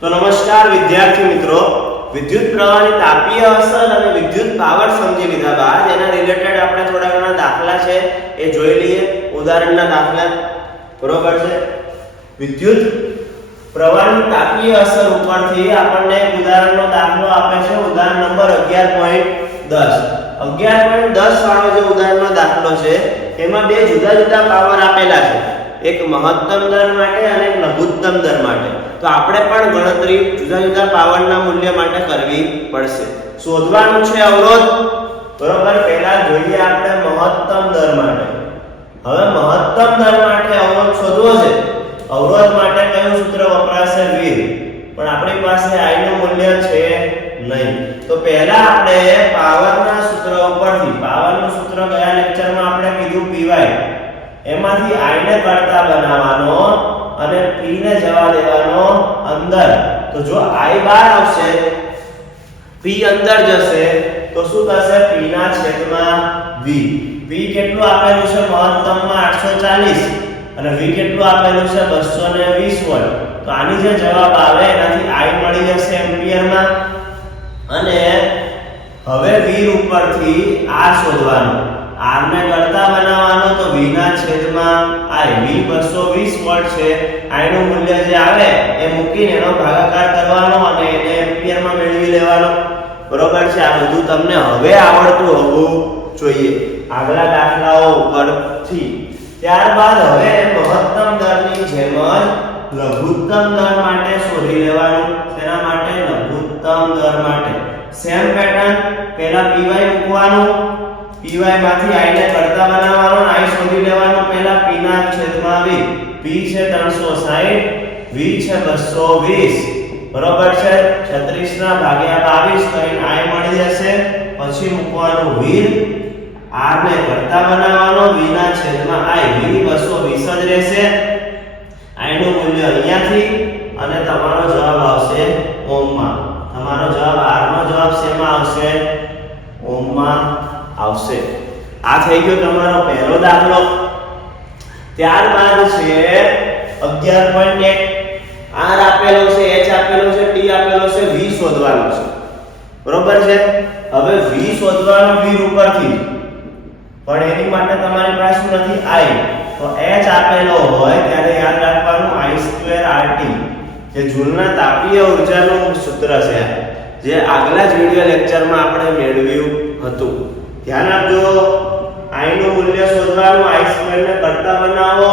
તો નમસ્કાર વિદ્યાર્થી મિત્રો, વિદ્યુત પ્રવાહની તાપીય અસર અને વિદ્યુત પાવર સમજી લીધા બાદ એના રિલેટેડ આપણે થોડા ઘણા દાખલા છે એ જોઈ લઈએ. ઉદાહરણના દાખલા બરોબર છે. વિદ્યુત પ્રવાહની તાપીય અસર ઉપરથી આપણને એક ઉદાહરણનો દાખલો આપે છે. ઉદાહરણ નંબર 11.10. 11.10 વાળો જે ઉદાહરણનો દાખલો છે એમાં બે જુદા જુદા પાવર આપેલા છે, એક મહત્તમ દર માટે અને એક લઘુત્તમ દર માટે. તો આપણે પણ ગણતરી જુદા જુદા પાવરના મૂલ્ય માટે કરવી પડશે. શોધવાનું છે અવરોધ, બરોબર. પહેલા જોઈએ આપણે મહત્તમ દર માટે. હવે મહત્તમ દર માટે અવરોધ શોધવો છે. અવરોધ માટે કયું સૂત્ર વપરાશે? V. પણ આપણી પાસે I નું મૂલ્ય છે નહીં. તો પહેલા આપણે પાવરના સૂત્ર ઉપરથી, પાવરનું સૂત્ર ગયા લેક્ચરમાં આપણે કીધું Py, એમાંથી I ને કરતા બનાવવાનો અને P ને જવા દેવાનો અંદર. તો જો I બહાર આવશે, P અંદર જશે તો શું થશે? P ના છેદમાં V. P કેટલું આપેલું છે? મહત્તમમાં 840 અને V કેટલું આપેલું છે? 220 વોલ્ટ. તો આની જે જવાબ આવે એનાથી I મળી જશે એમ્પિયરમાં. અને હવે V ઉપરથી R શોધવાનું. R ને કરતા બનાવવાનો તો V ના છેદમાં I. V 220 વોલ્ટ છે. I નું મૂલ્ય જે આવે એ મૂકીને એનો ભાગાકાર કરવાનો અને એને એમ્પિયરમાં મેળવી લેવાનો. બરોબર છે. આ બધું તમને હવે આવડતું હોવું જોઈએ આગલા દાખલાઓ ઉપરથી. ત્યારબાદ હવે મહત્તમ દરની જેમ જ લઘુત્તમ દર માટે શોધી લેવાનું. તેના માટે લઘુત્તમ દર માટે સેમ પેટર્ન. પહેલા Py મૂકવાનું, Py માંથી I ને કરતા બનાવવાનો, I શોધી લેવાનો. પહેલા P ના છેદમાં V. P છે 360, V છે 220, બરોબર છે. 36 ના ભાગ્યા 22 કરીને I મળી જશે. પછી મૂકવાનું V. R ને કરતા બનાવવાનો, V ના છેદમાં I. V 220 જ રહેશે. I નું મૂલ્ય અહીંયાથી અને તમારો જવાબ આવશે ઓહમમાં. તમારો જવાબ R નો જવાબ શેમાં આવશે? ઓહમમાં આવશે. આ થઈ ગયો તમારો પહેલો દાખલો. ત્યારબાદ છે 11.1. R આપેલો છે, H આપેલો છે, T આપેલો છે, V શોધવાનો છે. બરોબર છે. હવે V શોધવાનો V ઉપરથી, પણ એની માટે તમારી પાસે નથી I. તો H આપેલો હોય ત્યારે યાદ રાખવાનું I2RT, જે જૂલના તાપીય ઊર્જાનું સૂત્ર છે, જે આગલા જ વિડિયો લેક્ચરમાં આપણે મેળવ્યું હતું. ધ્યાન આપજો. I નું મૂલ્ય શોધવાનું, I2 ને કરતા બનાવો,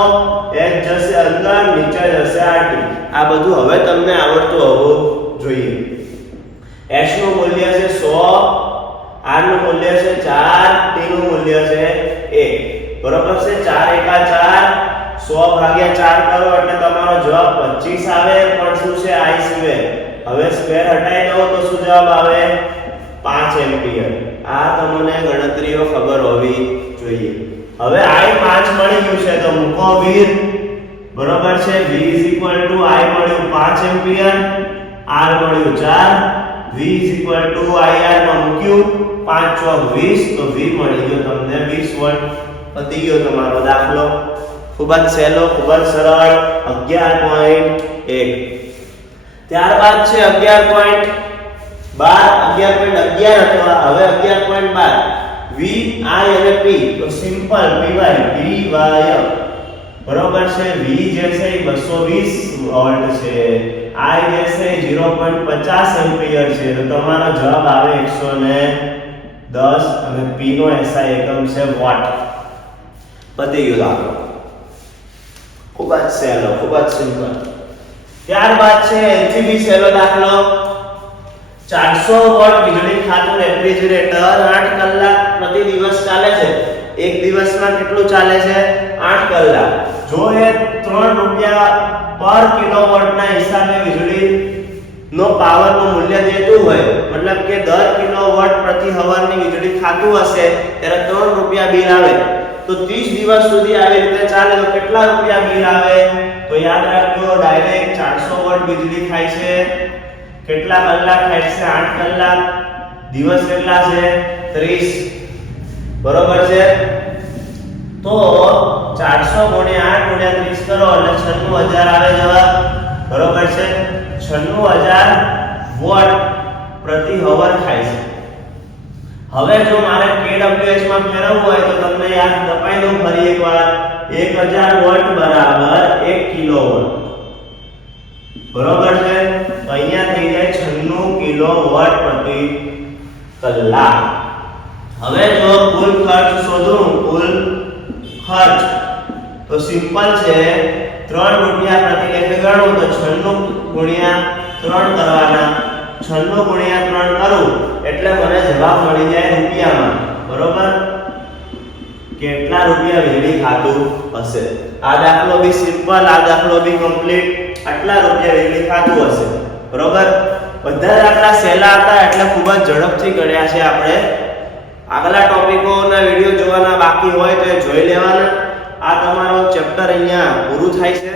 H જશે અંદર, નીચે જશે RT. આ બધું હવે તમને આવડતું હોવું જોઈએ. H નું મૂલ્ય છે 100, R નું મૂલ્ય છે 4, T નું મૂલ્ય છે 1. બરોબર છે. 4 એકા 4, 100 ભાગ્યા 4 કરો એટલે તમારો જવાબ 25 આવે. પણ શું છે? I2. હવે સ્ક્વેર હટાઈ દો તો શું જવાબ આવે? 5 એમ્પિયર. આ તમને ગણતરીઓ ખબર હોવી જોઈએ. હવે I 5 મળી ગયું છે તો મૂકો V. બરોબર છે. V I મળ્યું 5 એમ્પિયર, R મળ્યું 4, V IR માં મૂક્યું 5 ચોક 20 તો V મળી ગયો તમને 20 વોલ્ટ. પતી ગયો તમારો દાખલો. ખૂબ જ સહેલો, ખૂબ જ સરળ. 11.1. ત્યારબાદ છે 11.12, 11.11 અથવા હવે 11.12. V I અને P તો સિમ્પલ Py. બરોબર છે. V જે છે એ 220 વોલ્ટ છે, I જે છે 0.50 એમ્પિયર છે. તો તમારો જવાબ આવે 110 અને P નો SI એકમ છે વોટ. પતી ગયો દાખલો. ખૂબ જ સહેલો, ખૂબ જ સિમ્પલ. ત્યારબાદ છે એથી બી સહેલો દાખલો. 400 વોટ વીજળી ખાતું રેફ્રિજરેટર 8 કલાક પ્રતિ દિવસ ચાલે છે. એક દિવસમાં કેટલું ચાલે છે? 8 કલાક. જો એ 3 રૂપિયા પર કિલોવોટ ના હિસાબે વીજળી નો પાવર નું મૂલ્ય દેતું હોય, મતલબ કે દર કિલોવોટ પ્રતિ હવરની વીજળી ખાતું હશે ત્યારે 3 રૂપિયા બિલ આવે. તો 30 દિવસ સુધી આવી રીતે ચાલે તો કેટલા રૂપિયા બિલ આવે? તો યાદ રાખજો, ડાયરેક્ટ 400 વોટ વીજળી ખાય છે. કેટલા કલાક ખાય છે? 8 કલાક. દિવસ કેટલા છે? 30. બરોબર છે. તો 400 * 8 * 30 કરો એટલે 96000 આવે જવાબ. બરોબર છે 96000 વોટ પ્રતિ હવર થાય છે. હવે જો મારે kWh માં ફેરવવું હોય તો તમને યાદ દબાઈ દો ફરી એકવાર 1000 વોટ બરાબર 1 કિલોવોટ. બરોબર છે તો અહીંયા થઈ જાય 96 કિલોવોટ પ્રતિ કલાક. હવે જો કુલ ખર્ચ શોધું, કુલ ખર્ચ તો સિમ્પલ છે 3 રૂપિયા પ્રતિ લેખે ગણું તો 96 ગુણ્યા 3 કરવાના. 96 ગુણ્યા 3 કરું એટલે મને જવાબ મળી જાય રૂપિયામાં. બરોબર, કેટલા રૂપિયા વીજળી ખાતું હશે. આ દાખલો બી સિમ્પલ, આ દાખલો બી કમ્પ્લીટ. આટલા રૂપિયા વીજળી ખાતું હશે. બરોબર, બધા દાખલા સહેલા હતા એટલે ખૂબ જ ઝડપથી ગણ્યા છે આપણે. આગલા ટોપિકોના વિડિયો જોવાના બાકી હોય તો એ જોઈ લેવાના. આ તમારો ચેપ્ટર અહીંયા પૂરું થાય છે.